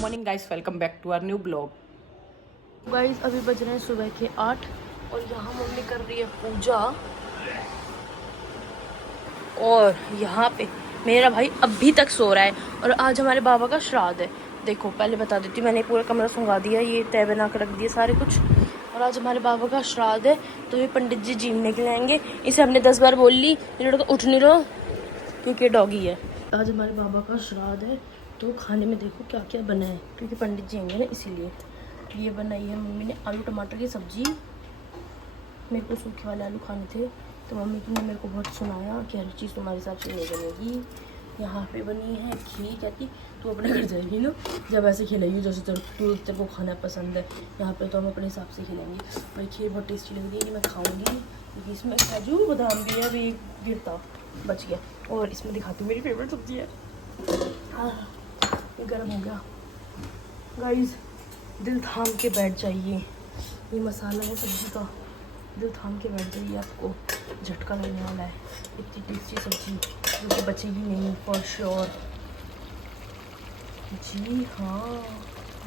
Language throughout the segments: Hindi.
Morning guys, welcome back to our new blog. Guys अभी बज रहे हैं सुबह के 8 और यहाँ मम्मी कर रही है पूजा। और यहाँ पे मेरा भाई अभी तक सो रहा है और आज हमारे बाबा का श्राद्ध है। देखो पहले बता देती हूँ, मैंने पूरा कमरा सुंगा दिया, ये तय बना कर रख दिया सारे कुछ। और आज हमारे बाबा का श्राद्ध है तो ये पंडित जी जीमने के लिए आएंगे। इसे हमने 10 बार बोल ली, ये लड़का उठ नहीं रहा क्योंकि डॉगी है। आज हमारे बाबा का श्राद्ध है तो खाने में देखो क्या क्या बना है, क्योंकि पंडित जी आएंगे ना इसीलिए। ये बनाई है मम्मी ने आलू टमाटर की सब्जी। मेरे को सूखे वाले आलू खाने थे तो मम्मी ने मेरे को बहुत सुनाया कि हर चीज़ तुम्हारे हिसाब से नहीं बनेगी। यहाँ पे बनी है खीर, कहती तू अपने घर जाएगी ना जब ऐसे खिलाइए जैसे तेरे को खाना पसंद है। यहाँ पे तो हम अपने हिसाब से खिलाएंगे। भाई खीर बहुत टेस्टी लग रही है, मैं खाऊंगी क्योंकि इसमें काजू बादाम भी है। अभी गिरता बच गया। और इसमें दिखाती हूँ मेरी फेवरेट सब्जी है। ये गर्म हो गया गाइस, दिल थाम के बैठ जाइए। ये मसाला है सब्जी का, दिल थाम के बैठ जाइए, आपको झटका लगने वाला है। इतनी टेस्टी सब्जी जो कि बचेगी नहीं फॉर श्योर। जी हाँ,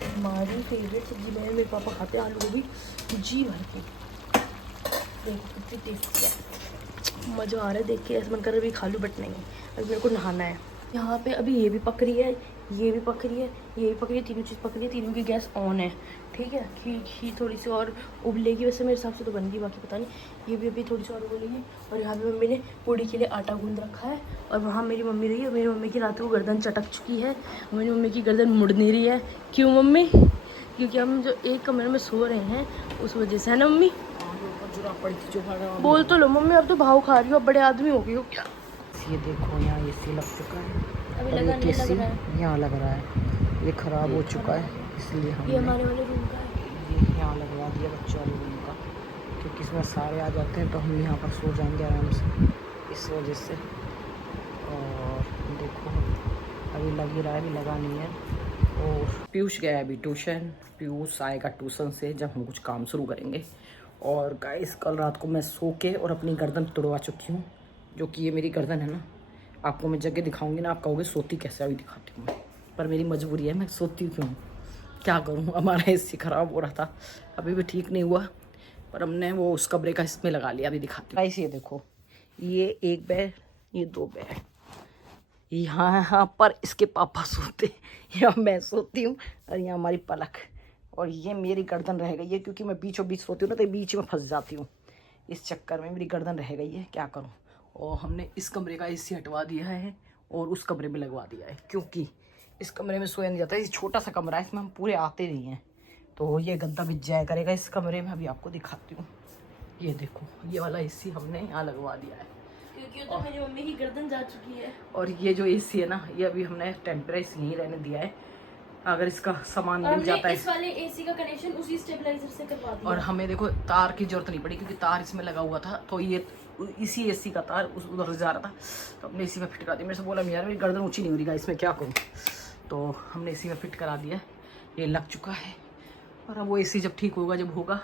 हमारी फेवरेट सब्जी में मेरे पापा खाते हैं आलू गोभी जी भर के। देखो कितनी टेस्टी है, मज़ा आ रहा है देख के, ऐसा मन कर अभी खा लूँ बट नहीं, अभी मेरे को नहाना है। यहाँ पे अभी ये भी पक रही है, ये भी पक रही है, ये भी पक रही है, तीनों चीज़ पक रही है, तीनों की गैस ऑन है। ठीक है, खीर थोड़ी सी और उबलेगी, वैसे मेरे हिसाब से तो बन गई, बाकी पता नहीं। ये भी अभी थोड़ी सी और उबलेगी। और यहाँ पे मम्मी ने पूड़ी के लिए आटा गूंद रखा है और वहाँ मेरी मम्मी रही है। मेरी मम्मी की रात को गर्दन चटक चुकी है, मेरी मम्मी की गर्दन मुड़ नहीं रही है। क्यों मम्मी? क्योंकि हम जो एक कमरे में सो रहे हैं उस वजह से, है ना मम्मी? बोल तो लो मम्मी, अब तो भाव खा रही हो, अब बड़े आदमी हो गई हो क्या? ये देखो यहाँ एसी लग चुका है, अभी और लगा ये नहीं लग एसी रहा है। यहाँ लग रहा है, ये ख़राब हो चुका है, इसलिए ये हमने हमारे वाले रूम का है। ये यहाँ लगवा दिया बच्चों वाले रूम का, क्योंकि इसमें सारे आ जाते हैं तो हम यहाँ पर सो जाएंगे आराम से, इस वजह से। और देखो अभी लग ही रहा है, अभी लगा नहीं है। और पीयूष गया है अभी ट्यूशन, पीयूष आएगा ट्यूशन से जब हम कुछ काम शुरू करेंगे। और गाइस कल रात को मैं सो के और अपनी गर्दन तोड़वा चुकी हूँ, जो कि ये मेरी गर्दन है ना, आपको मैं जगह दिखाऊंगी ना, आप कहोगे सोती कैसे, अभी दिखाती हूँ मैं। पर मेरी मजबूरी है, मैं सोती क्यों, क्या करूँ, हमारा एसी ख़राब हो रहा था, अभी भी ठीक नहीं हुआ, पर हमने वो उस कमरे का इसमें लगा लिया। अभी दिखाती हूँ गाइस, ये देखो, ये एक बेड, ये दो बेड, यहाँ पर इसके पापा सोते, यहाँ मैं सोती हूँ, और यहाँ हमारी पलक। और ये मेरी गर्दन रह गई है, क्योंकि मैं बीचों बीच सोती हूँ ना तो बीच में फंस जाती हूँ, इस चक्कर में मेरी गर्दन रह गई है, क्या करूँ। और हमने इस कमरे का एसी हटवा दिया है और उस कमरे में लगवा दिया है, क्योंकि इस कमरे में सोया नहीं जाता है। ये छोटा सा कमरा है, इसमें हम पूरे आते नहीं हैं, तो ये गद्दा बिछ जाया करेगा इस कमरे में। अभी आपको दिखाती हूँ, ये देखो, ये वाला एसी हमने यहाँ लगवा दिया है, क्योंकि तो मेरी मम्मी की गर्दन जा चुकी है। और ये जो एसी है ना, ये अभी हमने टेम्परेचर यहीं रहने दिया है, अगर इसका सामान मिल जाता है। इस वाले एसी का कनेक्शन उसी स्टेबलाइजर से करवा दिया। और हमें देखो तार की जरूरत नहीं पड़ी, क्योंकि तार इसमें लगा हुआ था, तो ये इसी एसी का तार उधर से जा रहा था, तो हमने इसी में फिट करा दिया। मेरे से बोला यार मेरी गर्दन ऊंची नहीं हो रही, इसमें क्या करूँ, तो हमने इसी में फिट करा दिया। ये लग चुका है, और अब वो एसी जब ठीक होगा, जब होगा।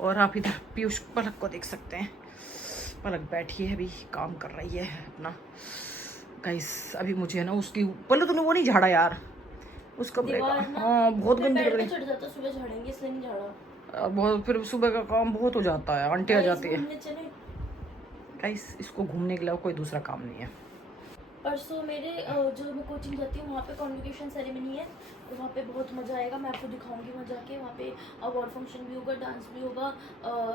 और आप इधर पीयूष पलक को देख सकते हैं, पलक बैठी है, अभी काम कर रही है अपना। गाइस अभी मुझे है ना उसकी, पहले तूने वो नहीं झाड़ा यार उस कमरे का, हाँ बहुत गंदी लग रही है। चढ़ जाता, सुबह झाड़ेंगे इसलिए नहीं झाड़ा। और बहुत फिर सुबह का काम बहुत हो जाता है, आंटी आ जाती है। घूमने चले। गाइस इसको घूमने के अलावा कोई दूसरा काम नहीं है। परसों मेरे जो मैं कोचिंग जाती हूँ वहाँ पे कॉन्वोकेशन सेरेमनी है, तो वहाँ पे बहुत मज़ा आएगा, मैं आपको दिखाऊंगी वहाँ जाके। वहाँ पे अवार्ड फंक्शन भी होगा, डांस भी होगा,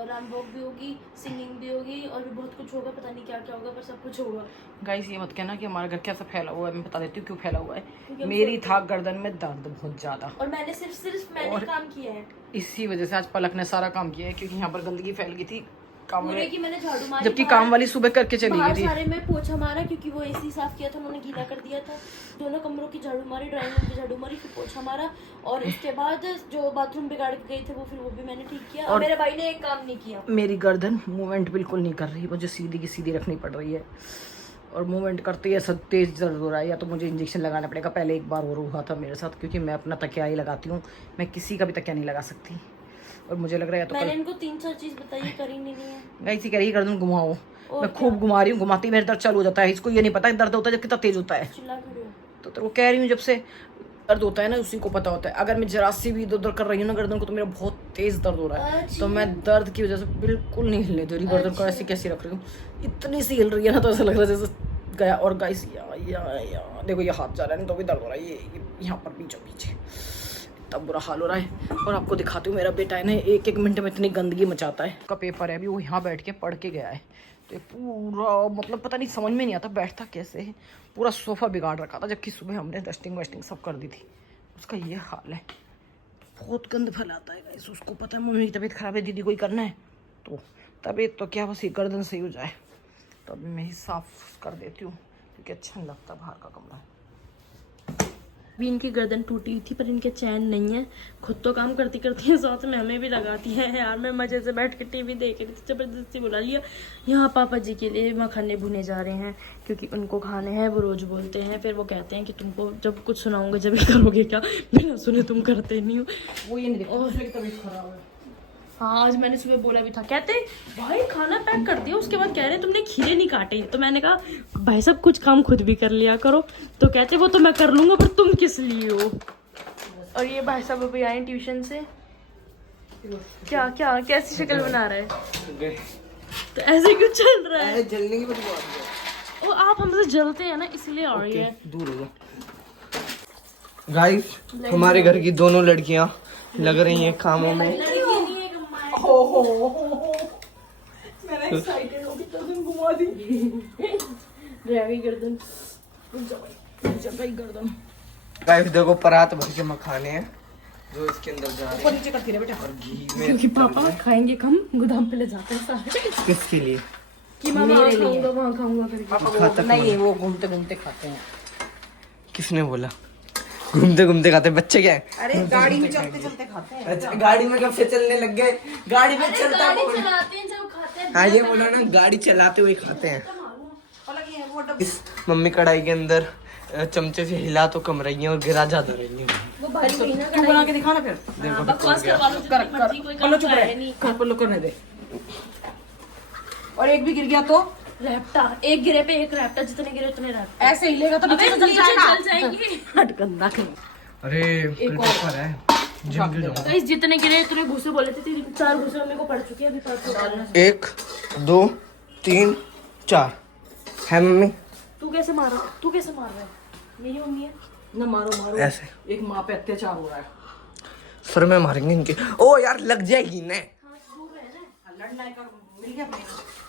रन वॉक भी होगी, सिंगिंग भी होगी, और भी बहुत कुछ होगा, पता नहीं क्या क्या होगा, पर सब कुछ होगा। गाइस ये मत कहना कि हमारा घर कैसा फैला हुआ है, मैं बता देती हूँ क्यों फैला हुआ है। मेरी था गर्दन में दर्द बहुत ज़्यादा, और मैंने सिर्फ मैंने काम किया है, इसी वजह से आज पलक ने सारा काम किया है, क्योंकि यहाँ पर गंदगी फैल गई थी काम पूरे की मैंने झाड़ू मारी, जबकि काम वाली सुबह करके चली गई थी। सारे में पोछा मारा क्योंकि वो एसी साफ किया था, उन्होंने गीला कर दिया था। दोनों कमरों की झाड़ू मारी, ड्राइंग रूम की झाड़ू मारी, फिर पोछा मारा, और इसके बाद जो बाथरूम बिगाड़ के गए थे वो भी मैंने ठीक किया। और मेरे भाई ने एक काम नहीं किया। मेरी गर्दन मूवमेंट बिल्कुल नहीं कर रही, मुझे सीधी की सीधी रखनी पड़ रही है, और मूवमेंट करते ही सब तेज दर्द हो रहा है, या तो मुझे इंजेक्शन लगाना पड़ेगा। पहले एक बार और हुआ था मेरे साथ, क्योंकि मैं अपना तकिया ही लगाती हूँ, मैं किसी का भी तकिया नहीं लगा सकती, और मुझे लग रहा है तो मैंने इनको 3-4 चीज बताई, करी नहीं है। गई थी, कह रही गर्दन घुमाओ, मैं खूब घुमा रही हूँ, घुमाती मेरे दर्द चालू हो जाता है, इसको ये नहीं पता दर्द होता है जब कितना तेज होता है। तो तेरे को कह रही हूँ जब से दर्द होता है ना उसी को पता होता है। अगर मैं जरा सी भी इधर उधर कर रही हूँ ना गर्दन को तो मेरा बहुत तेज दर्द हो रहा है। तो मैं दर्द की वजह से बिल्कुल नहीं हिलने दे रही गर्दन को, ऐसी कैसी रख रही हूँ। इतनी सी हिल रही है ना तो ऐसा लग रहा है जैसे गया। और गाइस या देखो ये हाथ जा रहा है ना तो भी दर्द हो रहा है, ये यहाँ पर बीचों पीछे इतना बुरा हाल हो रहा है। और आपको दिखाती हूँ, मेरा बेटा है ना एक एक मिनट में इतनी गंदगी मचाता है। का पेपर है अभी, वो यहाँ बैठ के पढ़ के गया है। तो पूरा मतलब पता नहीं समझ में नहीं आता बैठता कैसे है। पूरा सोफ़ा बिगाड़ रखा था, जबकि सुबह हमने डस्टिंग वस्टिंग सब कर दी थी। उसका ये हाल है, बहुत गंद फैलाता है गाइस। उसको पता है मम्मी की तबीयत ख़राब है, दीदी को ही करना है। तो तबीयत तो क्या, बस ये गर्दन सही हो जाए तो अभी मैं ही साफ़ कर देती हूँ, क्योंकि अच्छा नहीं लगता बाहर का कमरा। भी इनकी गर्दन टूटी हुई थी पर इनके चैन नहीं है। खुद तो काम करती करती है, साथ में हमें भी लगाती है। यार मैं मजे से बैठ के टीवी देख रही थी, जबरदस्ती बुला लिया। यहाँ पापा जी के लिए मखाने भुने जा रहे हैं क्योंकि उनको खाने हैं। वो रोज बोलते हैं, फिर वो कहते हैं कि तुमको जब कुछ सुनाऊंगा जब भी करोगे क्या, बिना सुने तुम करते नहीं हो। वो ये नहीं देखो दूसरे की तबीयत खराब है। हाँ आज मैंने सुबह बोला भी था, कहते भाई खाना पैक कर दिया, उसके बाद कह रहे तुमने खीरे नहीं काटे। तो मैंने कहा भाई सब कुछ काम खुद भी कर लिया करो। तो कहते वो तो मैं कर लूंगा पर तुम किस लिए हो। और ये भाई साहब अभी आए ट्यूशन से। क्या क्या कैसी शक्ल बना रहा है, तो ऐसे क्यों चल रहा है? जलने की बड़ी बात है। वो आप हमसे जलते हैं ना इसलिए आ रही है। दूर हो जा गाइस। हमारे घर की दोनों लड़कियां लग रही हैं कामों में। मैंने एक्साइटेड होके गर्दन घुमा दी। रह गई गर्दन, गर्दन गाइस देखो परात भर के मखाने हैं जो इसके अंदर जा रहे ऊपर नीचे करती रहे बेटा। और घी में क्योंकि पापा खाएंगे कम, गोदाम पे ले जाते हैं सारे। किसके लिए? कि मैं वहाँ खाऊंगा वहाँ खाऊंगा करके। खाता नहीं वो घूमते घूमते खाते हैं। किसने बोला घूमते घूमते खाते? बच्चे क्या है? अरे गाड़ी में चलते चलते खाते हैं। अच्छा गाड़ी में कब से चलने लग गए? गाड़ी में चलता कौन? चलाते हैं जब खाते हैं। हाँ ये बोला ना, गाड़ी चलाते हुए खाते हैं। इस मम्मी कढ़ाई के अंदर चमचे से हिला तो कम रही है और गिरा ज्यादा रही है। वो भारी हुई ना तू बना के दिखा ना फिर। देखो बकवास करवा लो कर जितनी मर्जी, कोई पल्लो काम चुप है रहे, नहीं। कर पल्लो करने दे। और एक भी गिर गया तो रैप्टा, एक गिरे पे एक रैप्टा, जितने गिरे उतने रैप्टा। ऐसे हिलेगा तो नीचे से जल नीचे जाएगा। जल जाएंगे। हट गंदा कहीं। अरे एक और पेपर है जिम के जाऊंगा। गाइस जितने गिरे उतने घुसे बोले थे, 4 घुसे मम्मी को पड़ चुके हैं अभी 5 डालना। 1 2 3 4 है मम्मी। तू कैसे मार रहा है? मेरी मम्मी है न मारो मारो, ऐसे एक माँ पे अत्याचार हो रहा है। सर में मारेंगे इनके। ओ यार लग जाएगी ना। लड़ना है कर, मिल गया अपने।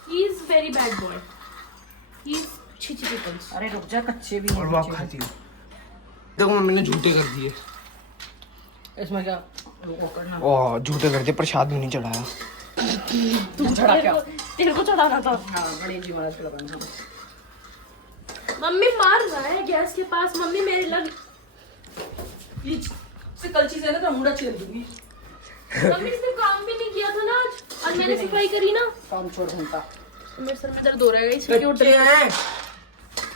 He is very bad boy, he is छिची पिपल्स। अरे रुक जा, कच्चे भी और वो आप खाती हो। देखो मम्मी ने झूठे कर दिए। इसमें क्या वो करना। ओह झूठे कर दिए, प्रसाद भी नहीं चढ़ाया। तू चढ़ा क्या? तेरे को चढ़ाना था। हाँ गणेश जी महाराज का लगाना था। मम्मी मार रहा है गैस के पास। मम्मी मेरे लग प्लीज से कलची से ना तो मुंडा छेड़ दूंगी। मम्मी इसने काम भी नहीं किया था ना आज, और मैंने सफाई करी ना। काम छोड़ घंटा। मेरे सर में दर्द हो रहा है इसलिए। क्यों बच्चे हैं।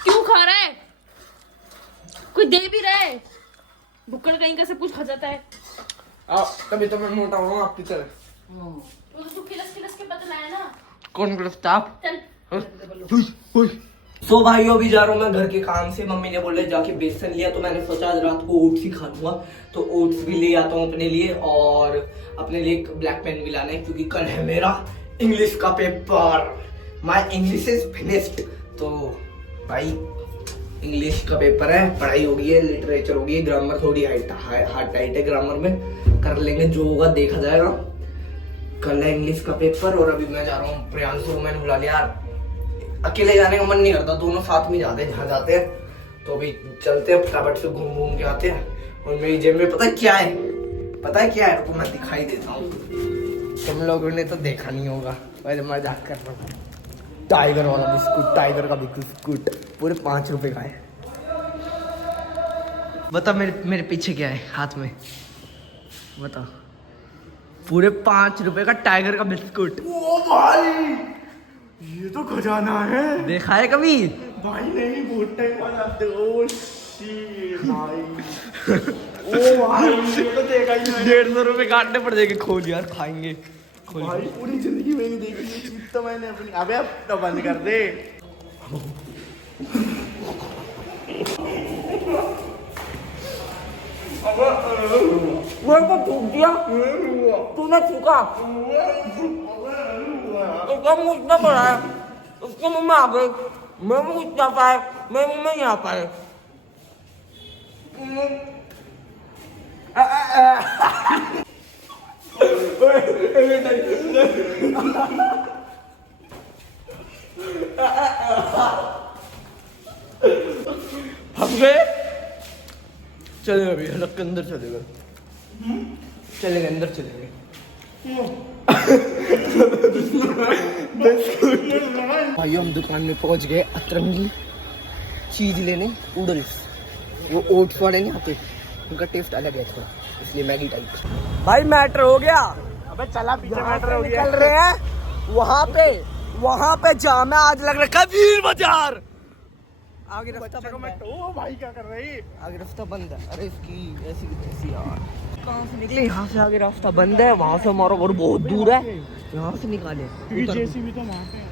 क्यों खा रहा है? कोई दे भी रहा है? भुक्कड़ कहीं का सब कुछ खा जाता है। आओ तभी तो मैं मोटा हूँ आपकी तरह। वो तो तू खिलस खिलस के पतला है ना। कौन गिरफ्तार आप? चल सो भाइयों अभी जा रहा हूँ मैं घर के काम से। मम्मी ने बोले जाके बेसन लिया, तो मैंने सोचा आज रात को ओट्स ही खा लूंगा। तो ओट्स भी ले आता हूँ अपने लिए, और अपने लिए एक ब्लैक पेन भी लाना है क्योंकि कल है मेरा इंग्लिश का paper. My English is finished. तो भाई इंग्लिश का पेपर है, पढ़ाई हो गई है, लिटरेचर हो गई है, ग्रामर थोड़ी हार्ड टाइट है ग्रामर में। कर लेंगे, जो होगा देखा जाएगा। कल है इंग्लिश का पेपर और अभी मैं जा रहा हूँ प्रियांशु को मैंने बुला लिया। यार अकेले जाने का मन नहीं करता, दोनों साथ में जाते हैं जहाँ जाते हैं। तो अभी चलते हैं, फटाफट से घूम घूम के आते हैं। और मेरी जेब में पता है क्या है? पता है क्या है? तो मैं दिखाई देता हूँ, तुम लोगों ने तो देखा नहीं होगा, वैसे मजाक कर रहा हूँ। टाइगर वाला बिस्कुट, टाइगर का बिस्कुट पूरे 5 रुपए का है। बता मेरे पीछे क्या है हाथ में? बता। पूरे 5 रुपए का टाइगर का बिस्कुट। ओ भाई, ये तो खजाना है देखा है कभी? भाई। नहीं बहुत टाइम बाद आते हो। ओ शी भाई, ओ भाई ये तो देखा ही नहीं 150 रुपए काटने पड़ जाएंगे। खोल यार, खाएंगे खोल। भाई। पूरी जिंदगी में नहीं देखी ये चीज तो मैंने अपनी। अबे अब तो बंद कर दे। मेरे को थूक दिया, तूने थूका तो कम उतना पड़ा है, उसके मुंह में आ गए, मेरे मुंह कुछ ना पाए, मेरे मुंह में नहीं आ पाए। हम गए, चलेगा अभी हलक के अंदर चलेगा, चलेंगे अंदर चलेंगे। भाइयों हम दुकान में पहुंच गए अतरंगी चीज लेने, नूडल्स, वो ओट्स वाले नहीं आते, उनका टेस्ट अलग है थोड़ा, इसलिए मैगी टाइप। भाई मैटर हो गया, अबे चला पीछे मैटर हो गया। निकल रहे हैं वहाँ पे जाम है, आज लग रहा है कबीर बाजार। आगे रास्ता बंद है, ओ भाई क्या कर रही है? आगे रास्ता बंद है। अरे इसकी ऐसी की तैसी यार, कहाँ से निकले? यहाँ से आगे रास्ता बंद है, वहाँ से हमारा घर बहुत दूर है, यहाँ से निकाले जेसीबी तो वहाँ पे है।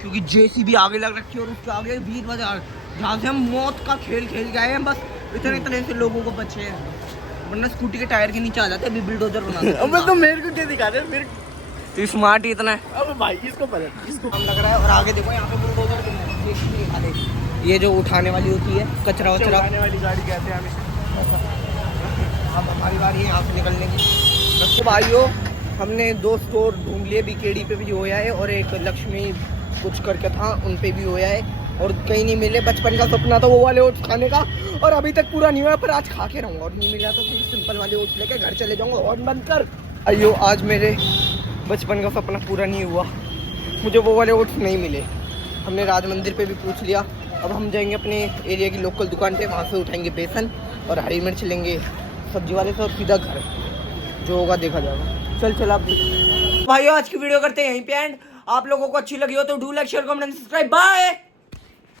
क्योंकि जेसीबी आगे लग रखी है और उसके आगे वीर बाजार, जहाँ से हम मौत का खेल खेल गए हैं। बस इतने इतने से लोगोों को बचे हैं, वरना स्कूटी के टायर के नीचे आ जाते, अभी बुलडोजर बनाते। अबे तो मेरे को क्या दिखा रहे मेरे? तो स्मार्ट ही इतना है। अबे भाई इसको पलट, इसको हम लग रहा है। और आगे देखो यहाँ पे बुलडोजर निकाले, ये जो उठाने वाली होती है कचरा वचरा, आने वाली गाड़ी कहते हैं हमें। अब हमारी बारी है यहाँ से निकलने की। तो भाइयों हमने 2 स्टोर ढूंढ लिए, बीकेडी पे भी होया है और एक लक्ष्मी कुछ करके था, उन पे भी होया है, और कहीं नहीं मिले। बचपन का सपना था वो वाले ओट्स खाने का, और अभी तक पूरा नहीं हुआ, पर आज खा के रहूँगा। और नहीं मिला तो फिर सिंपल वाले ओट्स लेके घर चले जाऊँगा और बंद कर। अयो आज मेरे बचपन का सपना पूरा नहीं हुआ, मुझे वो वाले ओट्स नहीं मिले। हमने राज मंदिर पे भी पूछ लिया, अब हम जाएंगे अपने एरिया की लोकल दुकान पे, वहाँ से उठाएंगे बेसन और हरी मिर्च लेंगे सब्जी वाले से, और सीधा घर, जो होगा देखा जाएगा। चल आप भाइयों आज की वीडियो करते हैं यहीं पे एंड। आप लोगों को अच्छी लगी हो तो do like share comment subscribe. Bye.